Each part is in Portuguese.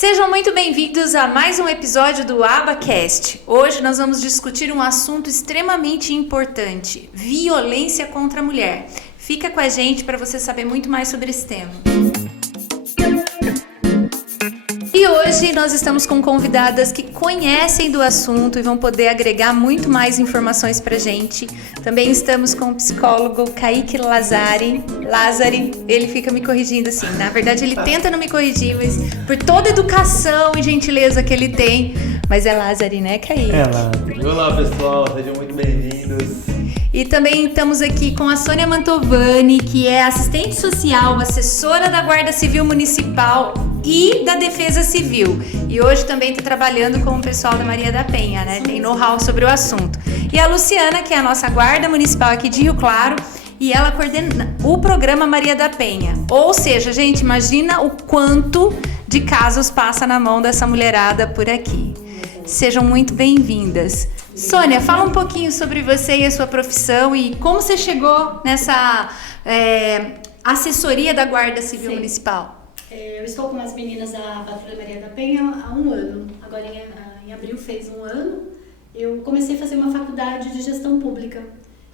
Sejam muito bem-vindos a mais um episódio do AbaCast. Hoje nós vamos discutir um assunto extremamente importante: violência contra a mulher. Fica com a gente para você saber muito mais sobre esse tema. E hoje nós estamos com convidadas que conhecem do assunto e vão poder agregar muito mais informações pra gente. Também estamos com o psicólogo Kaique Lazari, ele fica me corrigindo assim. Na verdade ele tenta não me corrigir, mas por toda a educação e gentileza que ele tem. Mas é Lazari, né, Kaique? É Lazari. Olá pessoal, sejam muito bem-vindos. E também estamos aqui com a Sônia Mantovani, que é assistente social, assessora da Guarda Civil Municipal e da Defesa Civil. E hoje também está trabalhando com o pessoal da Maria da Penha, né? Tem know-how sobre o assunto. E a Luciana, que é a nossa Guarda Municipal aqui de Rio Claro, e ela coordena o programa Maria da Penha. Ou seja, gente, imagina o quanto de casos passa na mão dessa mulherada por aqui. Sejam muito bem-vindas. Sônia, fala um pouquinho sobre você e a sua profissão e como você chegou nessa assessoria da Guarda Civil Municipal. Eu estou com as meninas da Patrulha Maria da Penha há um ano. Agora em abril fez um ano. Eu comecei a fazer uma faculdade de gestão pública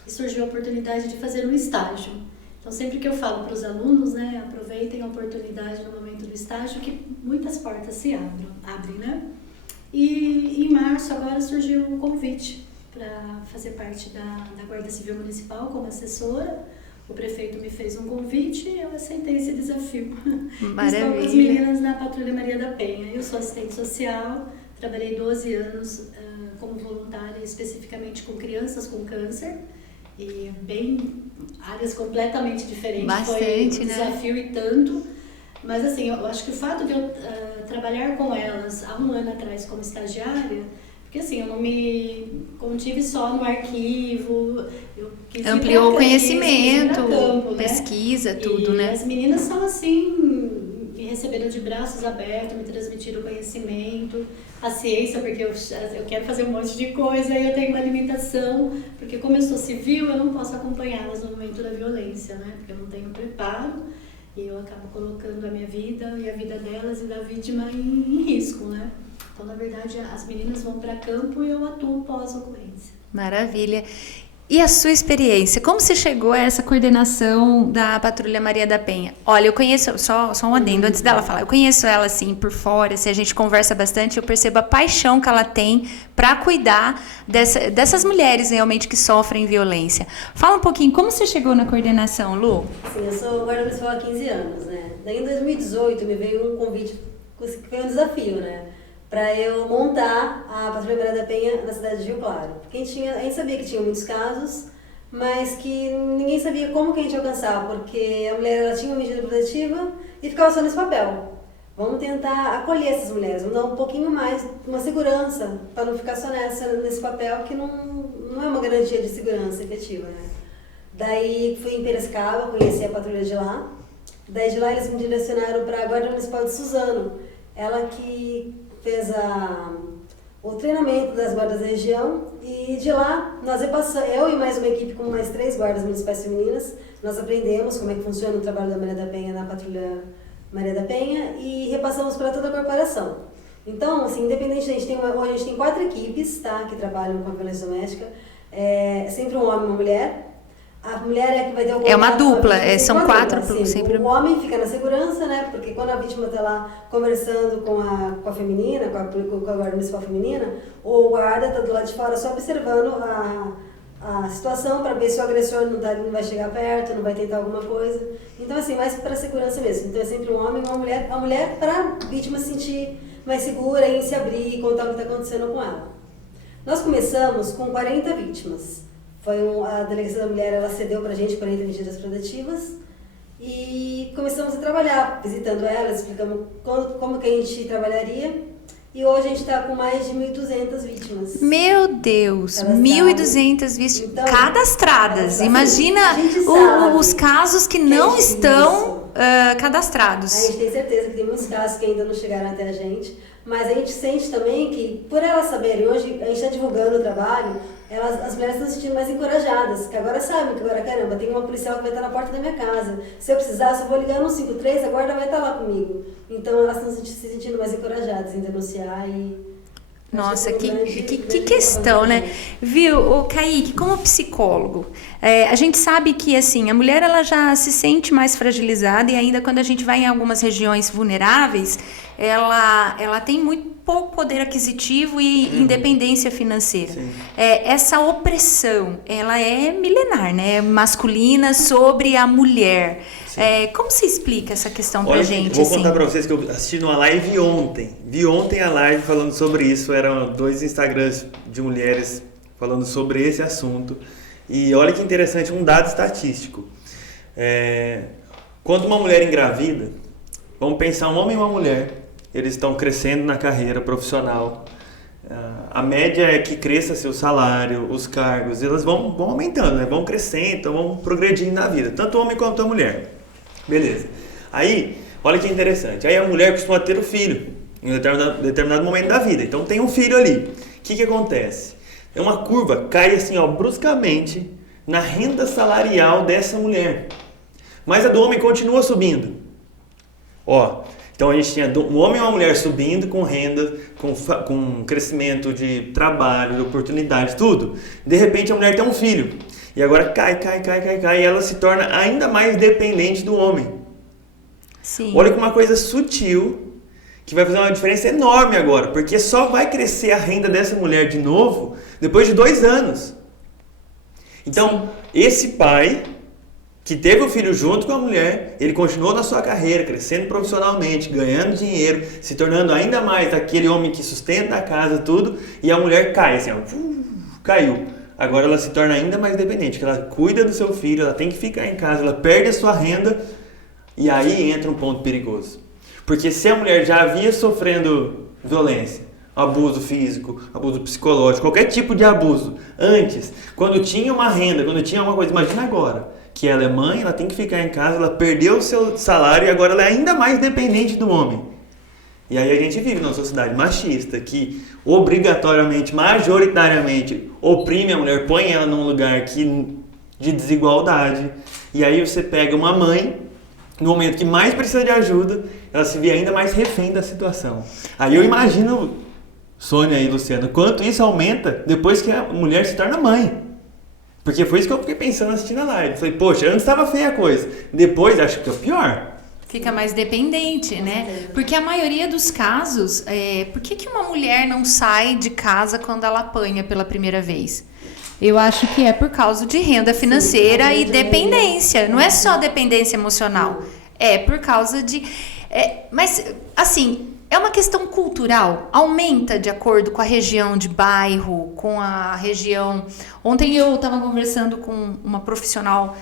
e surgiu a oportunidade de fazer um estágio. Então sempre que eu falo para os alunos, né, aproveitem a oportunidade no momento do estágio que muitas portas se abrem, né? E em março agora surgiu o convite para fazer parte da Guarda Civil Municipal como assessora. O prefeito me fez um convite e eu aceitei esse desafio. Maravilha. Estou com as meninas na Patrulha Maria da Penha. Eu sou assistente social, trabalhei 12 anos como voluntária especificamente com crianças com câncer. E áreas completamente diferentes. Bastante, foi um desafio e tanto. Mas assim, eu acho que o fato de eu trabalhar com elas há um ano atrás como estagiária, porque assim, eu não me contive só no arquivo, eu quis ampliou o conhecimento, campo, pesquisa, né? tudo, E né? as meninas são assim, me receberam de braços abertos, me transmitiram conhecimento, paciência, porque eu quero fazer um monte de coisa e eu tenho uma limitação, porque como eu sou civil, eu não posso acompanhá-las no momento da violência, né? Porque eu não tenho preparo. E eu acabo colocando a minha vida e a vida delas e da vítima em risco, né? Então, na verdade, as meninas vão para campo e eu atuo pós-ocorrência. Maravilha. E a sua experiência? Como você chegou a essa coordenação da Patrulha Maria da Penha? Olha, eu conheço, só um adendo antes dela falar, eu conheço ela assim por fora, se a gente conversa bastante, eu percebo a paixão que ela tem para cuidar dessas mulheres realmente que sofrem violência. Fala um pouquinho, como você chegou na coordenação, Lu? Sim, eu sou guarda municipal há 15 anos, né? Daí em 2018 me veio um convite, que foi um desafio, né? Para eu montar a Patrulha Maria da Penha na cidade de Rio Claro. Porque a gente sabia que tinha muitos casos, mas que ninguém sabia como que a gente alcançava, porque a mulher ela tinha uma medida protetiva e ficava só nesse papel. Vamos tentar acolher essas mulheres, vamos dar um pouquinho mais, uma segurança, para não ficar só nesse papel que não é uma garantia de segurança efetiva, né? Daí fui em Piracicaba, conheci a patrulha de lá. Daí de lá eles me direcionaram para a Guarda Municipal de Suzano, ela que fez o treinamento das guardas da região, e de lá nós repassamos, eu e mais uma equipe com mais 3 guardas municipais femininas, nós aprendemos como é que funciona o trabalho da Maria da Penha na Patrulha Maria da Penha e repassamos para toda a corporação. Então, assim, independente, hoje a gente tem 4 equipes, tá, que trabalham com a violência doméstica, sempre um homem e uma mulher. A mulher é que vai ter o contato. É uma dupla, são 4 assim, sempre. O homem fica na segurança, né? Porque quando a vítima está lá conversando com a feminina, com a guarda municipal feminina, o guarda está do lado de fora só observando a situação para ver se o agressor não vai chegar perto, não vai tentar alguma coisa. Então, assim, mais para segurança mesmo. Então, é sempre um homem e uma mulher. A mulher para a vítima se sentir mais segura e se abrir e contar o que está acontecendo com ela. Nós começamos com 40 vítimas. A Delegacia da Mulher, ela cedeu pra gente 40 medidas protetivas e começamos a trabalhar, visitando elas, explicando como que a gente trabalharia, e hoje a gente está com mais de 1.200 vítimas. Meu Deus, 1.200 vítimas então, cadastradas. assim, Imagina os casos que não estão cadastrados. A gente tem certeza que tem muitos casos que ainda não chegaram até a gente, mas a gente sente também que, por elas saberem, hoje a gente está divulgando o trabalho, as mulheres estão se sentindo mais encorajadas, que agora sabem que agora, caramba, tem uma policial que vai estar na porta da minha casa. Se eu precisar, se eu vou ligar no 153, a guarda vai estar lá comigo. Então elas estão se sentindo mais encorajadas em denunciar e... Nossa, que questão, né? Viu, o Kaique, como psicólogo, a gente sabe que assim, a mulher ela já se sente mais fragilizada e ainda quando a gente vai em algumas regiões vulneráveis, ela tem muito pouco poder aquisitivo e independência financeira. Essa opressão, ela é milenar, né? Masculina sobre a mulher. Como você explica essa questão pra gente? Vou contar pra vocês que eu assisti numa live ontem. Vi ontem a live falando sobre isso. Eram 2 Instagrams de mulheres falando sobre esse assunto. E olha que interessante, um dado estatístico. Quando uma mulher engravida, vamos pensar um homem e uma mulher, eles estão crescendo na carreira profissional. A média é que cresça seu salário, os cargos, elas vão aumentando, né? Vão crescendo, então vão progredindo na vida, tanto o homem quanto a mulher. Beleza. Aí, olha que interessante. Aí a mulher costuma ter o filho em um determinado momento da vida. Então tem um filho ali. O que acontece? É uma curva, cai assim, ó, bruscamente na renda salarial dessa mulher. Mas a do homem continua subindo. Ó, então a gente tinha um homem e uma mulher subindo com renda, com crescimento de trabalho, de oportunidade, tudo. De repente a mulher tem um filho. E agora cai, e ela se torna ainda mais dependente do homem. Sim. Olha que uma coisa sutil, que vai fazer uma diferença enorme agora, porque só vai crescer a renda dessa mulher de novo depois de 2 anos. Então, esse pai, que teve o filho junto com a mulher, ele continuou na sua carreira, crescendo profissionalmente, ganhando dinheiro, se tornando ainda mais aquele homem que sustenta a casa, tudo, e a mulher cai, assim, ó, caiu. Agora ela se torna ainda mais dependente, que ela cuida do seu filho, ela tem que ficar em casa, ela perde a sua renda e aí entra um ponto perigoso. Porque se a mulher já havia sofrendo violência, abuso físico, abuso psicológico, qualquer tipo de abuso, antes, quando tinha uma renda, quando tinha uma coisa, imagina agora, que ela é mãe, ela tem que ficar em casa, ela perdeu o seu salário e agora ela é ainda mais dependente do homem. E aí a gente vive numa sociedade machista que obrigatoriamente, majoritariamente oprime a mulher, põe ela num lugar de desigualdade. E aí você pega uma mãe, no momento que mais precisa de ajuda, ela se vê ainda mais refém da situação. Aí eu imagino, Sônia e Luciano, quanto isso aumenta depois que a mulher se torna mãe. Porque foi isso que eu fiquei pensando assistindo a live. Falei, poxa, antes estava feia a coisa, depois acho que é pior. Fica mais dependente, né? Porque a maioria dos casos, por que uma mulher não sai de casa quando ela apanha pela primeira vez? Eu acho que é por causa de renda financeira e dependência. Não é só dependência emocional. É por causa de... mas, assim, é uma questão cultural. Aumenta de acordo com a região de bairro, com a região... Ontem eu estava conversando com uma profissional,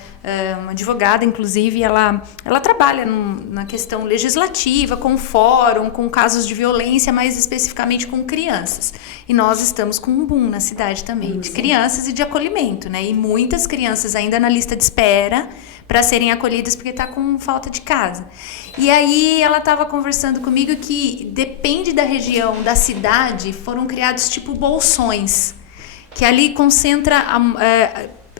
uma advogada, inclusive, ela trabalha na questão legislativa, com fórum, com casos de violência, mais especificamente com crianças. E nós estamos com um boom na cidade também, de crianças e de acolhimento, né? E muitas crianças ainda na lista de espera para serem acolhidas porque está com falta de casa. E aí ela estava conversando comigo que depende da região, da cidade, foram criados tipo bolsões, que ali concentra,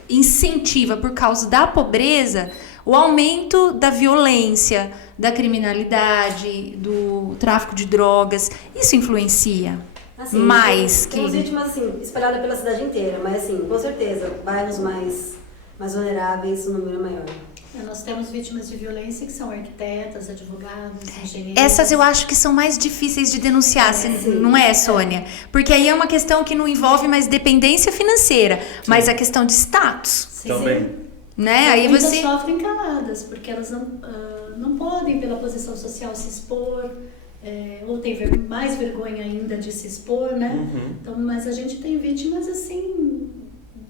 incentiva por causa da pobreza o aumento da violência, da criminalidade, do tráfico de drogas. Isso influencia assim, mais tem vítimas assim, espalhadas pela cidade inteira, mas assim, com certeza, bairros mais vulneráveis, o número é maior. Nós temos vítimas de violência que são arquitetas, advogados, engenheiros. Essas eu acho que são mais difíceis de denunciar, não é, Sônia? Porque aí é uma questão que não envolve mais dependência financeira, mas a questão de status. Sim. Também. Né? Aí muitas você... sofrem caladas, porque elas não podem, pela posição social, se expor, ou tem mais vergonha ainda de se expor, né? Uhum. Então, mas a gente tem vítimas, assim,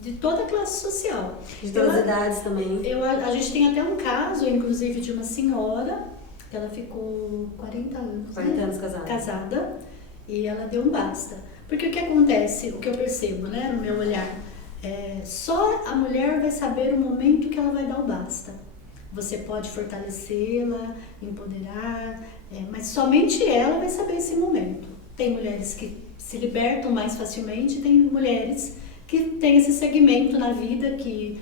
de toda a classe social. De todas as idades também. A gente tem até um caso, inclusive, de uma senhora, que ela ficou 40 anos, 40 anos casada, e ela deu um basta. Porque o que acontece, o que eu percebo, né, no meu olhar, só a mulher vai saber o momento que ela vai dar o basta. você pode fortalecê-la, empoderar, mas somente ela vai saber esse momento. Tem mulheres que se libertam mais facilmente, tem mulheres que têm esse segmento na vida que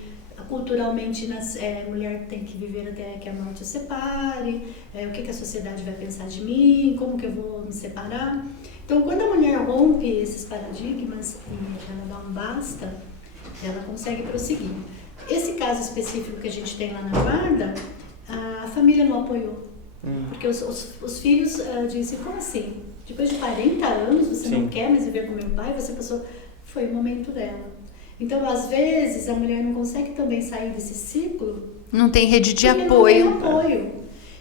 culturalmente a mulher tem que viver até que a morte os separe, o que a sociedade vai pensar de mim, como que eu vou me separar. Então, quando a mulher rompe esses paradigmas e ela dá um basta, ela consegue prosseguir. Esse caso específico que a gente tem lá na guarda, a família não apoiou. Porque os filhos dizem, como assim? Depois de 40 anos você não quer mais viver com meu pai? Você passou... Foi o momento dela. Então, às vezes, a mulher não consegue também sair desse ciclo. Não tem rede de apoio. Não tem apoio.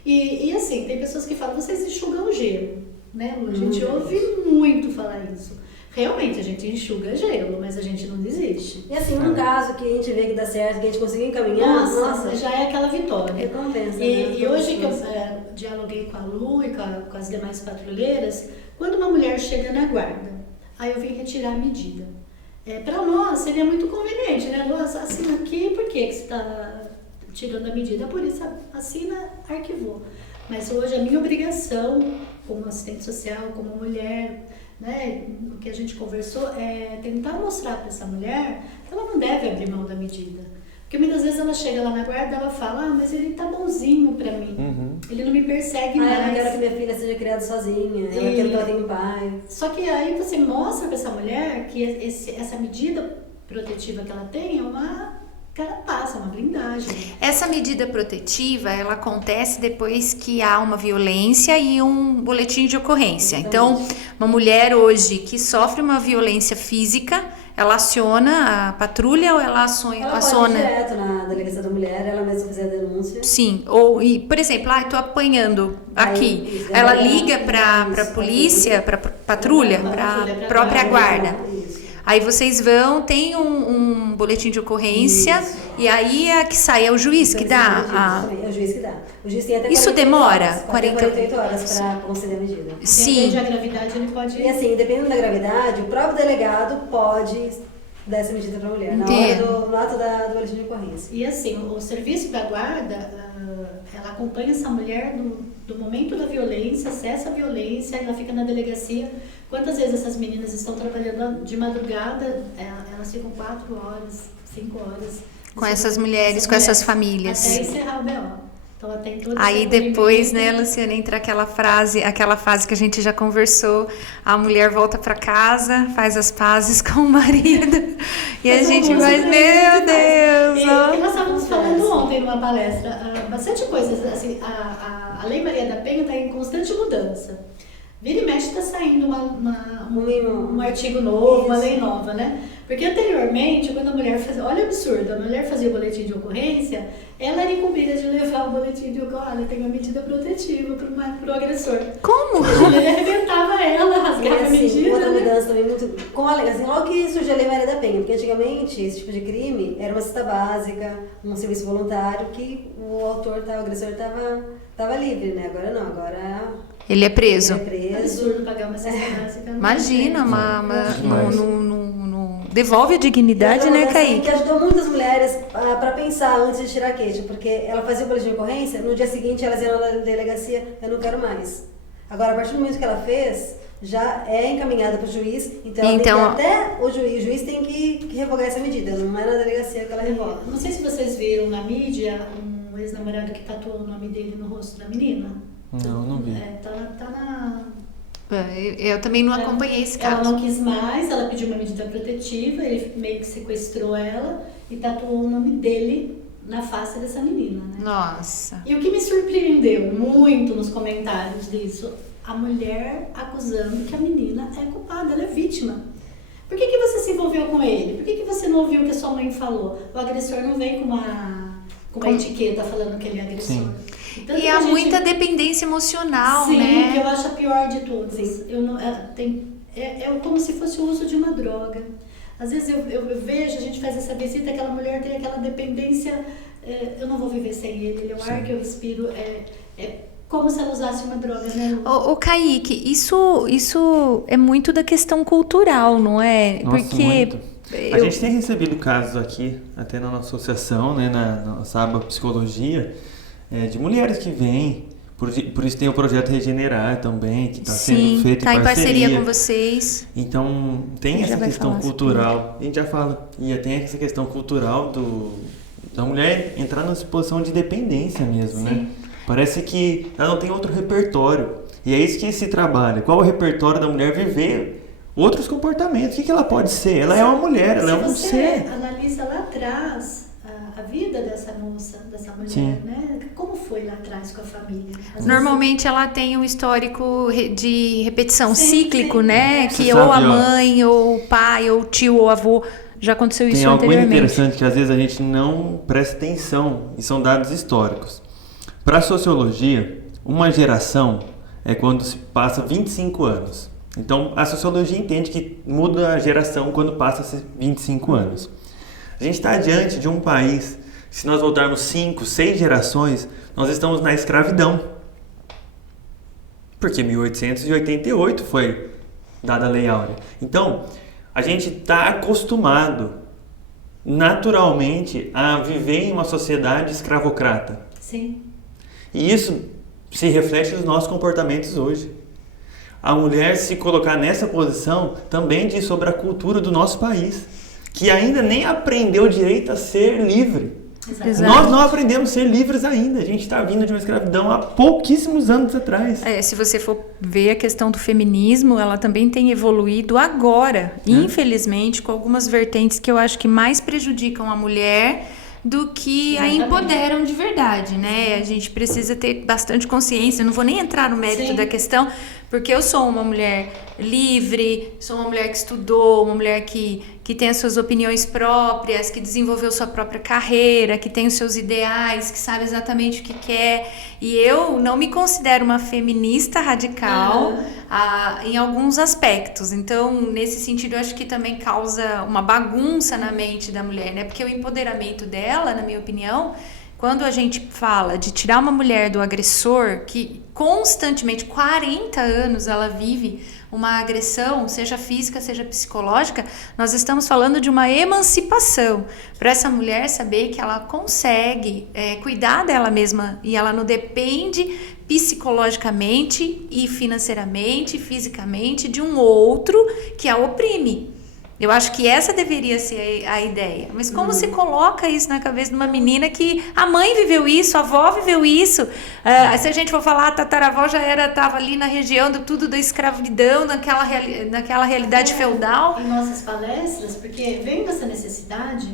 E assim, tem pessoas que falam, vocês enxugam gelo, né? A gente ouve muito falar isso. Realmente, a gente enxuga gelo, mas a gente não desiste. E assim, um caso que a gente vê que dá certo, que a gente conseguiu encaminhar, nossa, já é aquela vitória. Recompensa, e hoje que eu dialoguei com a Lu e com as demais patrulheiras, quando uma mulher chega na guarda, aí eu vim retirar a medida. Para nós seria muito conveniente, né? Lu, assina aqui, por que você está tirando a medida? Por isso, assina, arquivou. Mas hoje a minha obrigação, como assistente social, como mulher, né, o que a gente conversou é tentar mostrar para essa mulher que ela não deve abrir mão da medida. Porque muitas vezes ela chega lá na guarda e ela fala, mas ele tá bonzinho pra mim, ele não me persegue mais. Eu não quero que minha filha seja criada sozinha, eu quero que ela tenha um pai. Só que aí você mostra pra essa mulher que essa medida protetiva que ela tem é uma carapaça, uma blindagem. Essa medida protetiva, ela acontece depois que há uma violência e um boletim de ocorrência. Então, uma mulher hoje que sofre uma violência física, ela aciona a patrulha ou ela aciona... Ela pode ir direto na delegacia da mulher, ela mesma fizer a denúncia. Sim, por exemplo, tô apanhando aqui. Ela liga pra polícia, pra patrulha, pra própria guarda. Aí vocês vão, tem um boletim de ocorrência. Isso. E aí é que sai, é o juiz que dá. É o juiz que dá. O juiz tem até isso demora? Horas, 48 horas para conceder a medida. Sim. Depende da gravidade, ele pode... E assim, dependendo da gravidade, o próprio delegado pode dar essa medida para a mulher, na hora do ato do boletim de ocorrência. E assim, o serviço da guarda, ela acompanha essa mulher do momento da violência, cessa a violência, ela fica na delegacia. Quantas vezes essas meninas estão trabalhando de madrugada, elas ficam 4 horas, 5 horas. Com essas mulheres, com essas famílias. Até encerrar o BO. Então ela tem todo aí depois, né, Luciana, entra aquela fase que a gente já conversou, a mulher volta para casa, faz as pazes com o marido, e a gente vai, meu Deus! E nós estávamos falando ontem numa palestra, bastante coisas, assim, a Lei Maria da Penha está em constante mudança. Vira e mexe está saindo um artigo novo, uma lei nova, né? Porque anteriormente, quando a mulher fazia... Olha o absurdo, a mulher fazia o boletim de ocorrência, ela era incumbida de levar o boletim de ocorrência. Olha, tem uma medida protetiva para o agressor. Como? Ele arrebentava ela, rasgava a medida. Outra mudança também muito... assim, logo que surgiu a Lei Maria da Penha, porque antigamente esse tipo de crime era uma cesta básica, um serviço voluntário, que o autor, o agressor estava livre, né? Agora não, agora... Ele é preso. É absurdo pagar uma cesta básica. Imagina, devolve a dignidade, né, Kaique? Que ajudou muitas mulheres para pensar antes de tirar a queixa, porque ela fazia o boletim de ocorrência, no dia seguinte elas iam na delegacia, eu não quero mais. Agora, a partir do momento que ela fez, já é encaminhada para o juiz, então até o juiz tem que revogar essa medida, não é na delegacia que ela revoga. Não sei se vocês viram na mídia um ex-namorado que tatuou o nome dele no rosto da menina. Não vi. Tá na... Eu também não acompanhei esse caso. Ela não quis mais, ela pediu uma medida protetiva, ele meio que sequestrou ela e tatuou o nome dele na face dessa menina, né? Nossa. E o que me surpreendeu muito nos comentários disso, a mulher acusando que a menina é culpada, ela é vítima. Por que você se envolveu com ele? Por que você não ouviu o que a sua mãe falou? O agressor não vem com uma etiqueta falando que ele é agressor. Sim. E há muita dependência emocional, sim, né? Sim, que eu acho a pior de todas. É como se fosse o uso de uma droga. Às vezes eu vejo, a gente faz essa visita, aquela mulher tem aquela dependência, eu não vou viver sem ele é o ar que eu respiro, é como se ela usasse uma droga, né? Ô Kaique, isso é muito da questão cultural, não é? Nossa, porque muito. A gente tem recebido casos aqui, até na nossa associação, né, na nossa aba psicologia, de mulheres que vêm. Por isso tem o projeto Regenerar também, que está sendo Sim, feito tá em em parceria com vocês. Então, tem Já essa vai questão falar cultural. A gente já fala. E tem essa questão cultural da mulher entrar numa posição de dependência mesmo, né? Parece que ela não tem outro repertório. E é isso que se trabalha. Qual é o repertório da mulher viver outros comportamentos? O que ela pode ser? Ela é uma mulher, ela é um ser. Se você analisa lá atrás a vida dessa moça, dessa mulher, Sim. né? Como foi lá atrás com a família? Às Normalmente ela tem um histórico de repetição Sim, cíclico, sim. né? Você Que sabe, ou a ó, mãe, ou o pai, ou o tio, ou o avô. Já aconteceu Tem isso algo muito anteriormente. interessante que às vezes a gente não presta atenção, e são dados históricos. Para a sociologia, uma geração é quando se passa 25 anos. Então, a sociologia entende que muda a geração quando passa esses 25 anos. A gente está diante de um país, se nós voltarmos 5, 6 gerações, nós estamos na escravidão. Porque 1888 foi dada a Lei Áurea. Então, a gente está acostumado, naturalmente, a viver em uma sociedade escravocrata. Sim. E isso se reflete nos nossos comportamentos hoje. A mulher se colocar nessa posição também diz sobre a cultura do nosso país, que ainda nem aprendeu direito a ser livre. Exato. Nós não aprendemos a ser livres ainda. A gente está vindo de uma escravidão há pouquíssimos anos atrás. Se você for ver a questão do feminismo, ela também tem evoluído agora, infelizmente, com algumas vertentes que eu acho que mais prejudicam a mulher do que a empoderam de verdade, né? A gente precisa ter bastante consciência. Eu não vou nem entrar no mérito Sim. da questão, porque eu sou uma mulher livre, sou uma mulher que estudou, uma mulher que tem as suas opiniões próprias, que desenvolveu sua própria carreira, que tem os seus ideais, que sabe exatamente o que quer. E eu não me considero uma feminista radical em alguns aspectos. Então, nesse sentido, eu acho que também causa uma bagunça na mente da mulher, né? Porque o empoderamento dela, na minha opinião, quando a gente fala de tirar uma mulher do agressor, que constantemente, 40 anos ela vive uma agressão, seja física, seja psicológica, nós estamos falando de uma emancipação para essa mulher saber que ela consegue cuidar dela mesma e ela não depende psicologicamente e financeiramente, fisicamente de um outro que a oprime. Eu acho que essa deveria ser a ideia. Mas como se coloca isso na cabeça de uma menina que a mãe viveu isso, a avó viveu isso. Se a gente for falar, a tataravó já estava ali na região do tudo da escravidão, naquela realidade feudal. Em nossas palestras, porque vendo essa necessidade,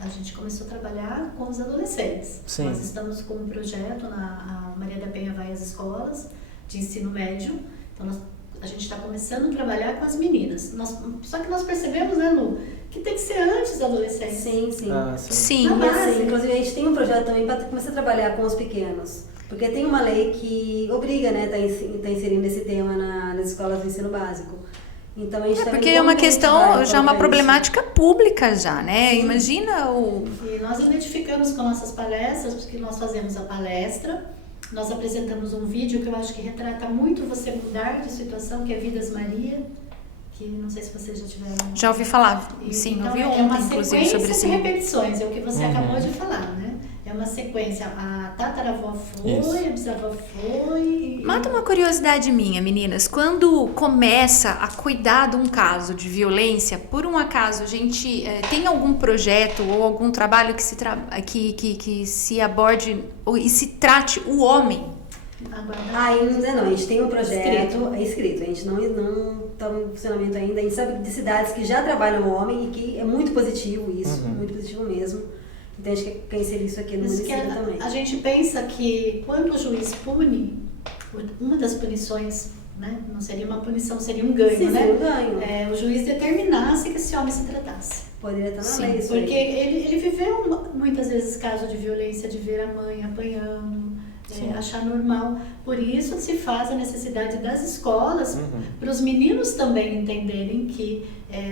a gente começou a trabalhar com os adolescentes. Sim. Nós estamos com um projeto, a Maria da Penha vai às escolas de ensino médio. Então, a gente está começando a trabalhar com as meninas. Só que nós percebemos, né, Lu, que tem que ser antes da adolescência. Sim, sim. Sim. Na base. Assim, inclusive, a gente tem um projeto também para começar a trabalhar com os pequenos. Porque tem uma lei que obriga, né, tá inserindo esse tema nas escolas do ensino básico. Então, a gente tá Porque vendo é uma como que a gente vai questão, já colocar uma isso. problemática pública já, né? Sim. Imagina o... E nós identificamos com nossas palestras, porque nós fazemos a palestra, nós apresentamos um vídeo que eu acho que retrata muito você mudar de situação, que é Vidas Maria, que não sei se vocês já tiveram... Já ouvi falar, sim, então, ouvi é ontem, uma inclusive, sequência sobre de esse... repetições, é o que você acabou de falar, né? É uma sequência, a tataravó foi, Isso. a bisavó foi... Mata uma curiosidade minha, meninas. Quando começa a cuidar de um caso de violência, por um acaso a gente tem algum projeto ou algum trabalho que se aborde e se trate o homem? Ainda não, a gente tem um projeto escrito. A gente não está em funcionamento ainda. A gente sabe de cidades que já trabalham o homem e que é muito positivo isso, muito positivo mesmo. Então a gente quer inserir isso aqui no Isso que município também. a gente pensa que quando o juiz pune, uma das punições, né, não seria uma punição, seria um ganho, Sim, né? seria um ganho. O juiz determinasse que esse homem se tratasse. Poderia estar na Sim, lei isso Porque aí. ele viveu muitas vezes casos de violência, de ver a mãe apanhando, achar normal. Por isso se faz a necessidade das escolas, para os meninos também entenderem que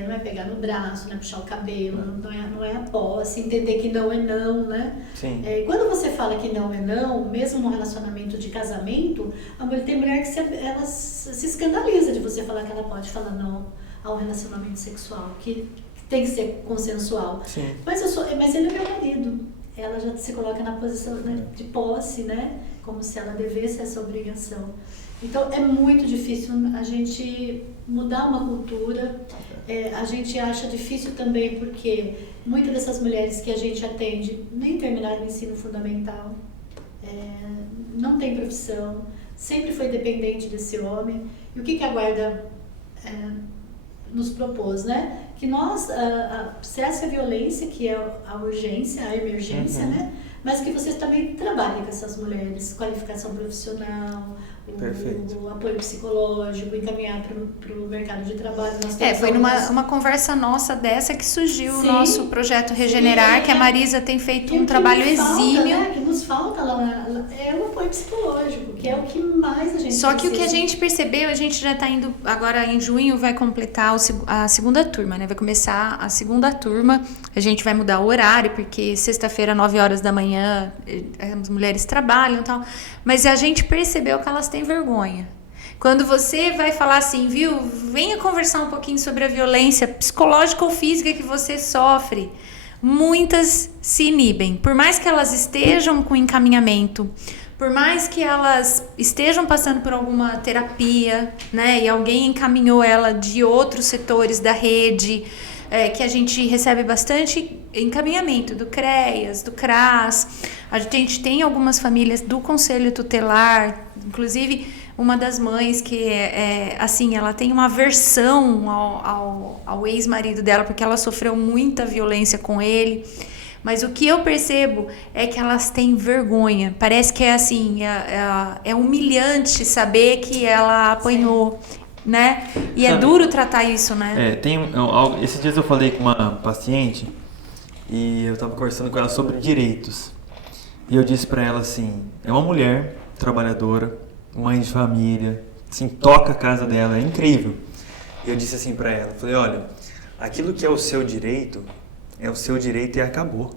não é pegar no braço, não é puxar o cabelo, não é a posse, entender que não é não, né? Sim. E quando você fala que não é não, mesmo no relacionamento de casamento, tem mulher que ela se escandaliza de você falar que ela pode falar não ao relacionamento sexual, que tem que ser consensual. Sim. Mas ele é meu marido. ela já se coloca na posição, né, de posse, né? Como se ela devesse essa obrigação. Então é muito difícil a gente mudar uma cultura. A gente acha difícil também porque muitas dessas mulheres que a gente atende nem terminaram o ensino fundamental, não tem profissão, sempre foi dependente desse homem. E o que a guarda nos propôs, né? Que nós, cesse a violência, que é a urgência, a emergência, né? Mas que vocês também trabalhem com essas mulheres, qualificação profissional, o apoio psicológico, encaminhar para o mercado de trabalho. Foi uma conversa nossa dessa que surgiu o nosso projeto Regenerar, que a Marisa tem feito um trabalho exímio. Né, que nos falta lá é o apoio psicológico, que é o que mais a gente Só que precisa. o que a gente percebeu, a gente já está indo, agora em junho vai completar a segunda turma, né? Vai começar a segunda turma, a gente vai mudar o horário, porque sexta-feira, 9 horas da manhã, as mulheres trabalham e tal, mas a gente percebeu que elas têm vergonha. Quando você vai falar assim, viu, venha conversar um pouquinho sobre a violência psicológica ou física que você sofre, muitas se inibem. Por mais que elas estejam com encaminhamento, por mais que elas estejam passando por alguma terapia, né, e alguém encaminhou ela de outros setores da rede, que a gente recebe bastante encaminhamento do CREAS, do CRAS. A gente tem algumas famílias do Conselho Tutelar, inclusive uma das mães que assim, ela tem uma aversão ao ex-marido dela porque ela sofreu muita violência com ele. Mas o que eu percebo é que elas têm vergonha. Parece que é humilhante saber que ela apanhou. Né? E é duro tratar isso, né? Esses dias eu falei com uma paciente e eu estava conversando com ela sobre direitos. E eu disse para ela assim, é uma mulher trabalhadora, mãe de família, assim, toca a casa dela, é incrível. E eu disse assim para ela, falei, olha, aquilo que é o seu direito e acabou.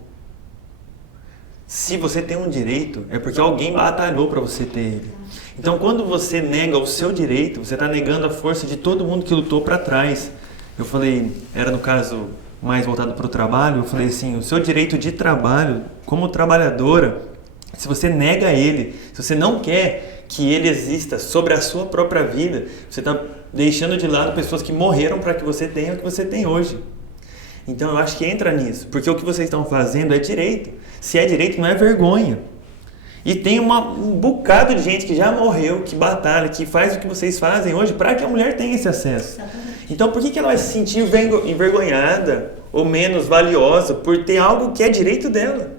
Se você tem um direito, é porque alguém batalhou para você ter ele. Então, quando você nega o seu direito, você está negando a força de todo mundo que lutou para trás. Eu falei, era no caso mais voltado para o trabalho, eu falei assim, o seu direito de trabalho, como trabalhadora, se você nega ele, se você não quer que ele exista sobre a sua própria vida, você está deixando de lado pessoas que morreram para que você tenha o que você tem hoje. Então, eu acho que entra nisso, porque o que vocês estão fazendo é direito. Se é direito, não é vergonha. E tem um bocado de gente que já morreu, que batalha, que faz o que vocês fazem hoje para que a mulher tenha esse acesso. Exatamente. Então, por que ela vai se sentir envergonhada ou menos valiosa por ter algo que é direito dela?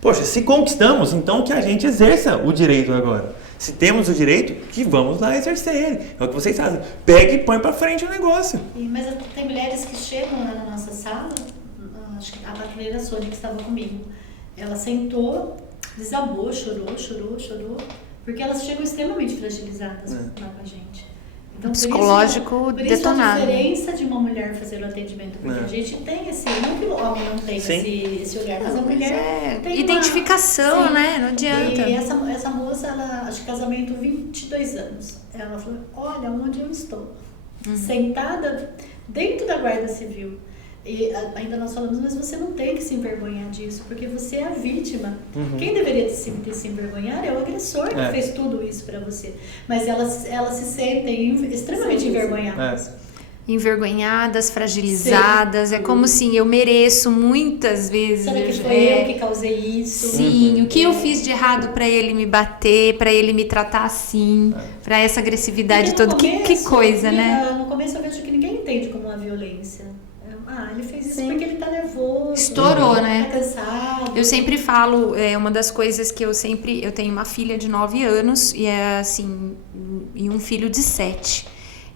Poxa, se conquistamos, então que a gente exerça o direito agora. Se temos o direito, que vamos lá exercer ele. É o que vocês fazem. Pega e põe para frente o negócio. Mas tem mulheres que chegam lá na nossa sala, acho que a patrulheira Sônia que estava comigo, ela sentou, desabou, chorou, porque elas chegam extremamente fragilizadas lá com a gente. Então, psicológico detonado. Por isso a diferença de uma mulher fazer o atendimento, porque a gente tem não que o homem não tem esse olhar, mas a mulher tem identificação, né? Não adianta. E essa moça, ela, acho que casamento 22 anos, ela falou, olha onde eu estou, sentada dentro da Guarda Civil. E ainda nós falamos, mas você não tem que se envergonhar disso, porque você é a vítima. Quem deveria se envergonhar é o agressor que fez tudo isso para você. Mas elas se sentem extremamente envergonhadas. Envergonhadas, fragilizadas, é como assim, eu mereço muitas vezes. Sabe que foi eu que causei isso? Sim, o que eu fiz de errado para ele me bater, para ele me tratar assim, para essa agressividade toda, que coisa, né? No começo eu vejo que ninguém entende como uma violência. Ele fez isso porque ele tá nervoso. Estourou, né? Tá cansado. Eu sempre falo, uma das coisas que eu tenho uma filha de 9 anos e e um filho de 7.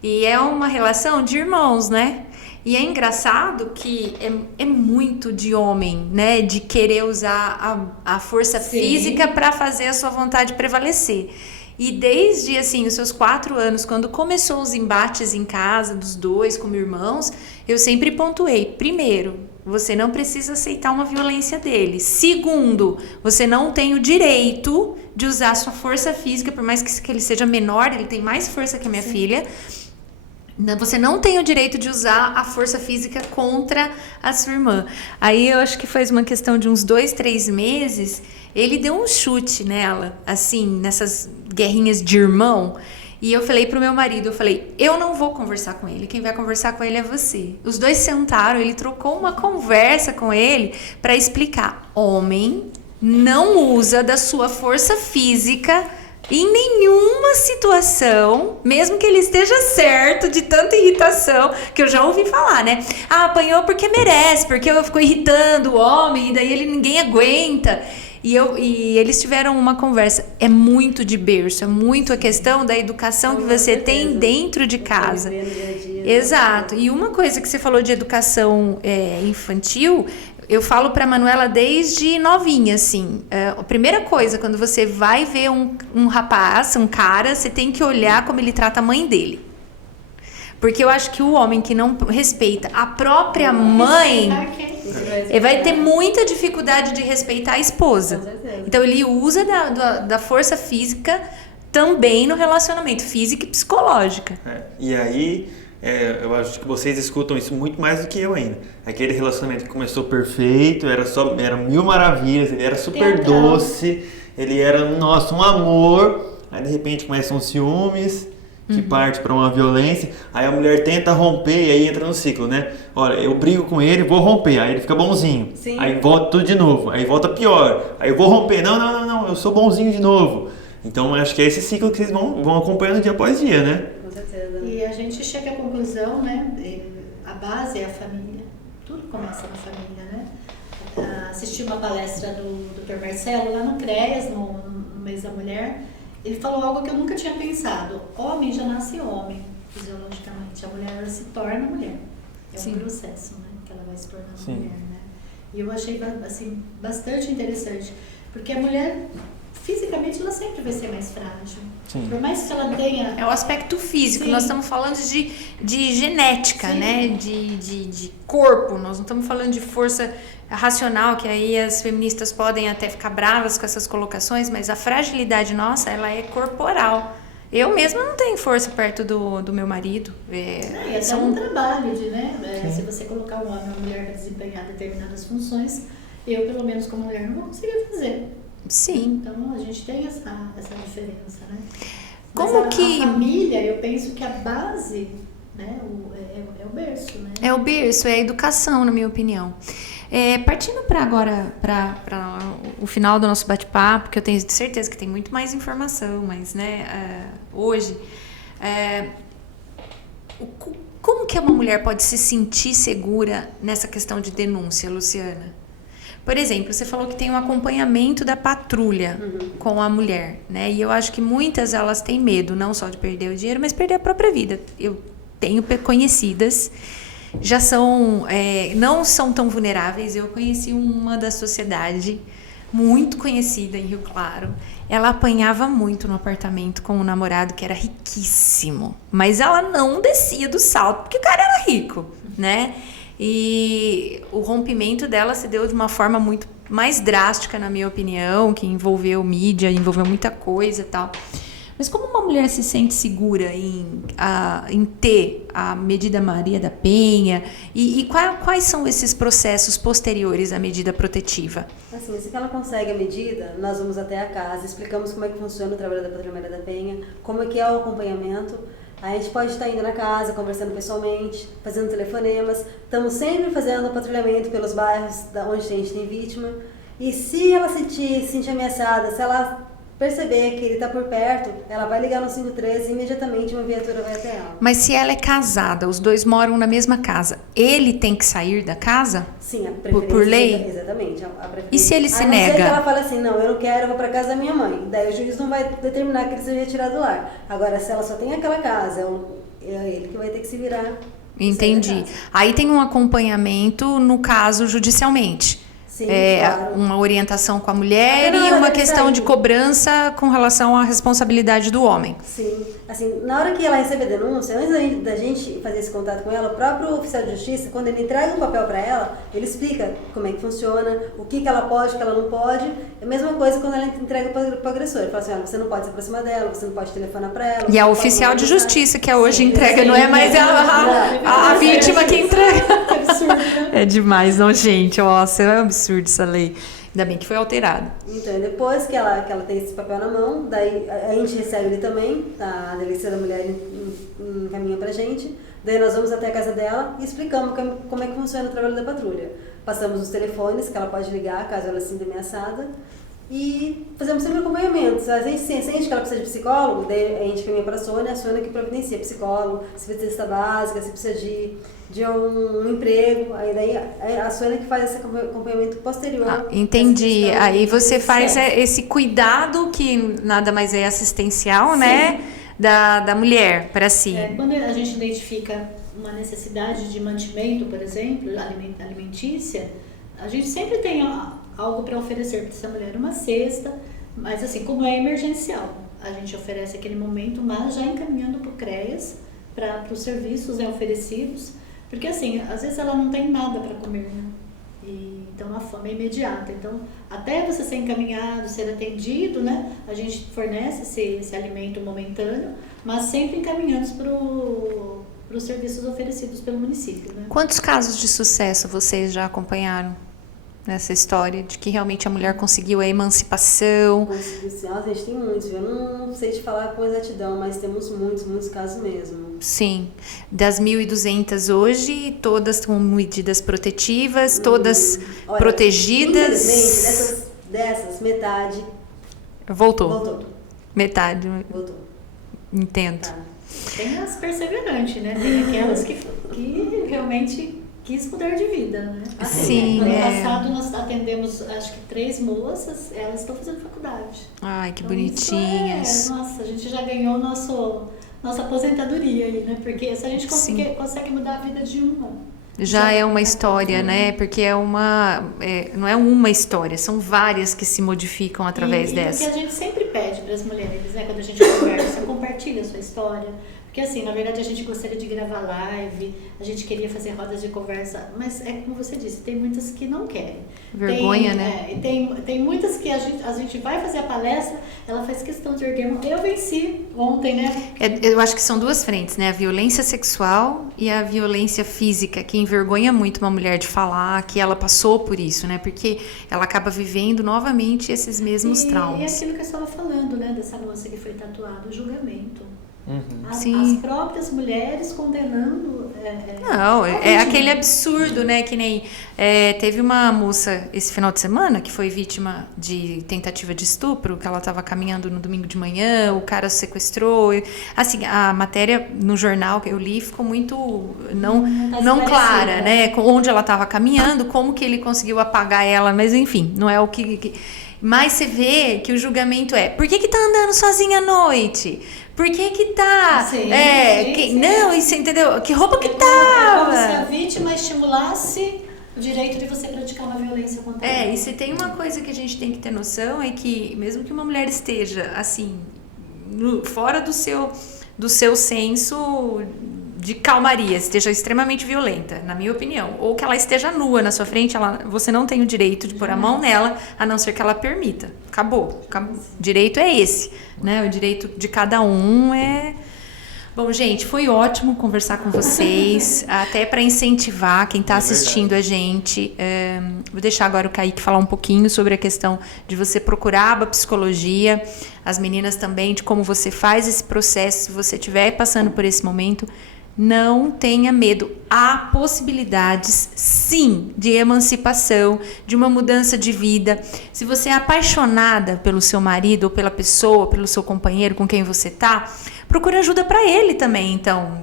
E é uma relação de irmãos, né? E é engraçado que é muito de homem, né? De querer usar a força física para fazer a sua vontade prevalecer. E desde, os seus 4 anos, quando começou os embates em casa dos dois como irmãos, eu sempre pontuei. Primeiro, você não precisa aceitar uma violência dele. Segundo, você não tem o direito de usar a sua força física, por mais que ele seja menor, ele tem mais força que a minha filha. Você não tem o direito de usar a força física contra a sua irmã. Aí eu acho que faz uma questão de uns 2, 3 meses, ele deu um chute nela, assim, nessas guerrinhas de irmão. E eu falei pro meu marido, eu não vou conversar com ele, quem vai conversar com ele é você. Os dois sentaram, ele trocou uma conversa com ele para explicar. Homem não usa da sua força física em nenhuma situação, mesmo que ele esteja certo de tanta irritação, que eu já ouvi falar, né? Ah, apanhou porque merece, porque eu fico irritando o homem, e daí ninguém aguenta. E eles tiveram uma conversa. É muito de berço, é muito a questão da educação que você tem dentro de casa. Exato. E uma coisa que você falou de educação infantil, eu falo pra Manuela desde novinha, assim. A primeira coisa, quando você vai ver um rapaz, um cara, você tem que olhar como ele trata a mãe dele. Porque eu acho que o homem que não respeita a própria mãe, ele vai ter muita dificuldade de respeitar a esposa. Então ele usa da força física também no relacionamento, física e psicológica. E aí, eu acho que vocês escutam isso muito mais do que eu ainda. Aquele relacionamento que começou perfeito, era mil maravilhas, ele era super doce, ele era, nossa, um amor. Aí de repente começam os ciúmes, que parte para uma violência, aí a mulher tenta romper e aí entra no ciclo, né? Olha, eu brigo com ele, vou romper, aí ele fica bonzinho. Sim. Aí volta tudo de novo, aí volta pior, aí eu vou romper, não, eu sou bonzinho de novo. Então acho que é esse ciclo que vocês vão acompanhando dia após dia, né? Com certeza. E a gente chega à conclusão, né? A base é a família, tudo começa na família, né? Assisti uma palestra do Dr. Marcelo lá no CREAS, no mês da mulher. Ele falou algo que eu nunca tinha pensado. Homem já nasce homem, fisiologicamente. A mulher ela se torna mulher. É um processo, né? Que ela vai se tornando mulher, né? E eu achei assim, bastante interessante. Porque a mulher, fisicamente, ela sempre vai ser mais frágil. Sim. Por mais que ela tenha... É o aspecto físico. Sim. Nós estamos falando de genética, Sim. né? De corpo. Nós não estamos falando de força racional, que aí as feministas podem até ficar bravas com essas colocações, mas a fragilidade nossa, ela é corporal. Eu mesma não tenho força perto do meu marido. E até um trabalho né? Se você colocar um homem ou uma mulher para desempenhar determinadas funções, eu, pelo menos como mulher, não vou conseguir fazer. Sim. Então, a gente tem essa diferença, né? Como Mas que... a família, eu penso que a base, né, é o berço, né? É o berço, é a educação, na minha opinião. Partindo para agora, para o final do nosso bate-papo, que eu tenho certeza que tem muito mais informação, mas, né, hoje, como que uma mulher pode se sentir segura nessa questão de denúncia, Luciana? Por exemplo, você falou que tem um acompanhamento da patrulha com a mulher, né? E eu acho que muitas elas têm medo, não só de perder o dinheiro, mas perder a própria vida. Eu tenho conhecidas, já são, não são tão vulneráveis. Eu conheci uma da sociedade, muito conhecida em Rio Claro. Ela apanhava muito no apartamento com um namorado que era riquíssimo, mas ela não descia do salto, porque o cara era rico, né? E o rompimento dela se deu de uma forma muito mais drástica, na minha opinião, que envolveu mídia, envolveu muita coisa e tal. Mas como uma mulher se sente segura em ter a medida Maria da Penha? E quais são esses processos posteriores à medida protetiva? Assim, se ela consegue a medida, nós vamos até a casa, explicamos como é que funciona o trabalho da Patrulha Maria da Penha, como é que é o acompanhamento. A gente pode estar indo na casa, conversando pessoalmente, fazendo telefonemas. Estamos sempre fazendo patrulhamento pelos bairros onde a gente tem vítima. E se ela se sentir ameaçada, se ela perceber que ele está por perto, ela vai ligar no 153 e imediatamente uma viatura vai até ela. Mas se ela é casada, os dois moram na mesma casa, ele tem que sair da casa? Sim, a preferência. Por lei? Exatamente. A preferência. E se ele se a não ser nega? que ela fala assim, não, eu não quero, eu vou para casa da minha mãe. Daí o juiz não vai determinar que ele seja retirado do lar. Agora, se ela só tem aquela casa, é ele que vai ter que se virar. Entendi. Aí tem um acompanhamento, no caso, judicialmente. Sim, claro. uma orientação com a mulher Até na e hora uma de questão sair. de cobrança com relação à responsabilidade do homem. Sim, assim, na hora que ela recebe a denúncia, antes da gente fazer esse contato com ela, o próprio oficial de justiça, quando ele entrega um papel para ela, ele explica como é que funciona, o que ela pode, o que ela não pode. É a mesma coisa quando ela entrega para o agressor. Ele fala assim, olha, você não pode se aproximar dela, você não pode telefonar para ela. E você a não pode oficial mandar de mensagem. justiça que hoje Sim, entrega, não é mais a vítima que entrega. Que absurdo, né? É demais, não, gente. Nossa, é um absurdo essa lei. Ainda bem que foi alterada. Então, depois que ela tem esse papel na mão, daí a gente recebe ele também, a Delícia da Mulher encaminha pra gente, daí nós vamos até a casa dela e explicamos como é que funciona o trabalho da patrulha. Passamos os telefones que ela pode ligar caso ela se sinta ameaçada e fazemos sempre acompanhamento. Se a gente sente que ela precisa de psicólogo, daí a gente caminha para a Sônia que providencia psicólogo, se precisa de cesta básica, se precisa de um emprego, aí daí a Sônia que faz esse acompanhamento posterior. Entendi. Essa questão Aí você faz certo. esse cuidado que nada mais é assistencial, né? Da mulher para si. Quando a gente identifica uma necessidade de mantimento, por exemplo, alimentícia, a gente sempre tem algo para oferecer para essa mulher, uma cesta, mas assim, como é emergencial, a gente oferece aquele momento, mas já encaminhando para o CREAS, para os serviços oferecidos, porque assim, às vezes ela não tem nada para comer, né? Então a fome é imediata. Então, até você ser encaminhado, ser atendido, né? A gente fornece esse alimento momentâneo, mas sempre encaminhando para os serviços oferecidos pelo município, né? Quantos casos de sucesso vocês já acompanharam nessa história de que realmente a mulher conseguiu a emancipação? A gente tem muitos, eu não sei te falar com exatidão, mas temos muitos casos mesmo. Sim. Das 1.200 hoje, todas com medidas protetivas, todas Olha, protegidas. infelizmente, dessas, metade Voltou. Metade. voltou. Entendo. Tá. Tem as perseverantes, né? Tem aquelas que realmente quis mudar de vida, né? Sim, No ano é. passado nós atendemos, acho que 3 moças, elas estão fazendo faculdade. Ai, que Então, bonitinhas. nossa, a gente já ganhou nossa aposentadoria aí, né? Porque se a gente Sim. consegue mudar a vida de uma. Já é uma história, né? Porque não é uma história, são várias que se modificam através E dessa. o que a gente sempre pede para as mulheres, né? Quando a gente conversa, compartilha a sua história. Porque assim, na verdade a gente gostaria de gravar live, a gente queria fazer rodas de conversa, mas é como você disse, tem muitas que não querem. Vergonha, né? E tem muitas que a gente vai fazer a palestra, ela faz questão de erguer uma. Eu venci ontem, né? Eu acho que são duas frentes, né? A violência sexual e a violência física, que envergonha muito uma mulher de falar que ela passou por isso, né? Porque ela acaba vivendo novamente esses mesmos E traumas. aquilo que eu estava falando, né? Dessa moça que foi tatuada, o julgamento. Sim. As próprias mulheres condenando. Não, é realmente, aquele absurdo, né? Que nem teve uma moça esse final de semana que foi vítima de tentativa de estupro, que ela estava caminhando no domingo de manhã, o cara sequestrou. Assim, a matéria no jornal que eu li ficou muito não clara, né? Onde ela estava caminhando, como que ele conseguiu apagar ela, mas enfim, não é o que... Mas você vê que o julgamento por que tá andando sozinha à noite? Por que tá... Sim, sim. Não, isso, entendeu? Que roupa que É como se a tava? vítima estimulasse o direito de você praticar uma violência contra ela. E se tem uma coisa que a gente tem que ter noção é que mesmo que uma mulher esteja, assim, fora do seu senso de calmaria, esteja extremamente violenta, na minha opinião, ou que ela esteja nua na sua frente, você não tem o direito de pôr a mão nela, a não ser que ela permita. Acabou. O direito é esse, né? O direito de cada um é... Bom, gente, foi ótimo conversar com vocês, até para incentivar quem está assistindo a gente. Vou deixar agora o Kaique falar um pouquinho sobre a questão de você procurar a aba psicologia, as meninas também, de como você faz esse processo, se você estiver passando por esse momento. Não tenha medo. Há possibilidades, sim, de emancipação, de uma mudança de vida. Se você é apaixonada pelo seu marido ou pela pessoa, pelo seu companheiro com quem você tá, procure ajuda para ele também. Então,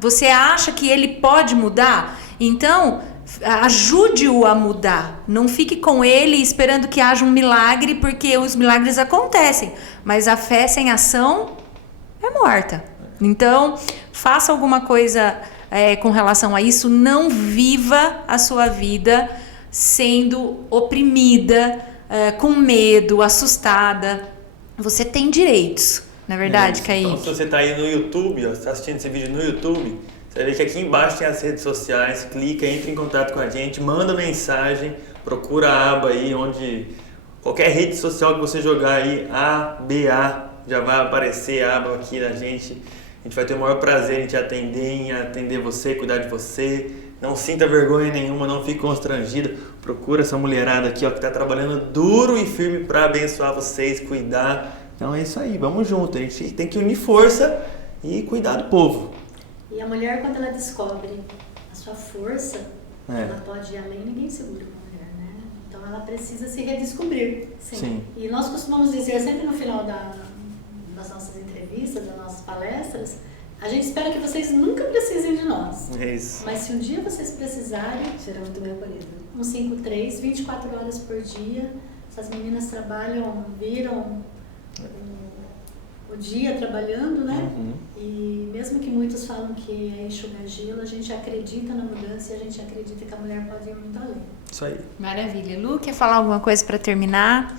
você acha que ele pode mudar? Então, ajude-o a mudar. Não fique com ele esperando que haja um milagre, porque os milagres acontecem. Mas a fé sem ação é morta. Então, faça alguma coisa com relação a isso. Não viva a sua vida sendo oprimida, com medo, assustada. Você tem direitos, não é verdade, Kaique? Então, se você está aí no YouTube, ó, está assistindo esse vídeo no YouTube, você vai ver que aqui embaixo tem as redes sociais, clica, entra em contato com a gente, manda mensagem, procura a aba aí onde qualquer rede social que você jogar aí, ABA, já vai aparecer a aba aqui da gente. A gente vai ter o maior prazer em te atender, em atender você, cuidar de você. Não sinta vergonha nenhuma, não fique constrangida. Procura essa mulherada aqui, ó, que está trabalhando duro e firme para abençoar vocês, cuidar. Então é isso aí, vamos junto. A gente tem que unir força e cuidar do povo. E a mulher, quando ela descobre a sua força, ela pode ir além, ninguém segura uma mulher, né? Então ela precisa se redescobrir. Sim. E nós costumamos dizer sempre no final das nossas entrevistas, das nossas palestras, a gente espera que vocês nunca precisem de nós. É isso. Mas se um dia vocês precisarem, Será muito bem acolhido. 153, 24 horas por dia, essas meninas trabalham, viram o dia trabalhando, né? Uhum. E mesmo que muitos falam que é enxugar gelo, a gente acredita na mudança e a gente acredita que a mulher pode ir muito além. Isso aí. Maravilha. Lu, quer falar alguma coisa para terminar?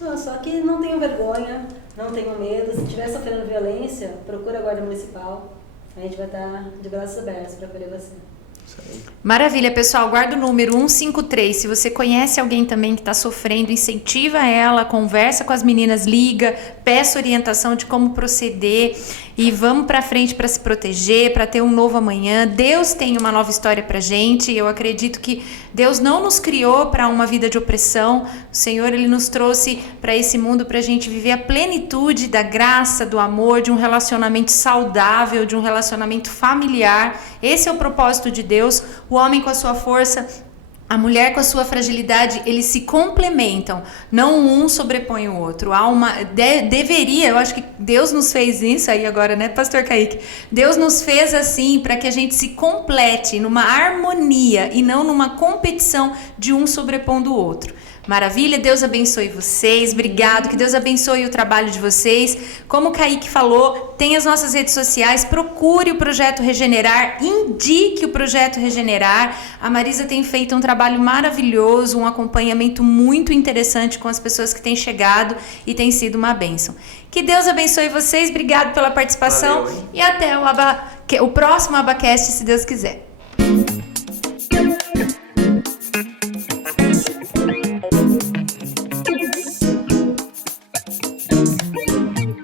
Não, só que não tenham vergonha, não tenham medo. Se estiver sofrendo violência, procura a Guarda Municipal. A gente vai estar de braços abertos para acolher você. Isso aí. Maravilha, pessoal. Guarda o número 153. Se você conhece alguém também que está sofrendo, incentiva ela, conversa com as meninas, liga, peça orientação de como proceder e vamos para frente para se proteger, para ter um novo amanhã. Deus tem uma nova história para gente. Eu acredito que Deus não nos criou para uma vida de opressão. O Senhor, Ele nos trouxe para esse mundo para a gente viver a plenitude da graça, do amor, de um relacionamento saudável, de um relacionamento familiar. Esse é o propósito de Deus. O homem com a sua força, a mulher com a sua fragilidade, eles se complementam, não um sobrepõe o outro. Há deveria, eu acho que Deus nos fez isso aí agora, né, pastor Kaique? Deus nos fez assim para que a gente se complete numa harmonia e não numa competição de um sobrepondo o outro. Maravilha, Deus abençoe vocês, obrigado, que Deus abençoe o trabalho de vocês. Como o Kaique falou, tem as nossas redes sociais, procure o Projeto Regenerar, indique o Projeto Regenerar. A Marisa tem feito um trabalho maravilhoso, um acompanhamento muito interessante com as pessoas que têm chegado e tem sido uma bênção. Que Deus abençoe vocês, obrigado pela participação. Valeu, e até o próximo Abacast, se Deus quiser.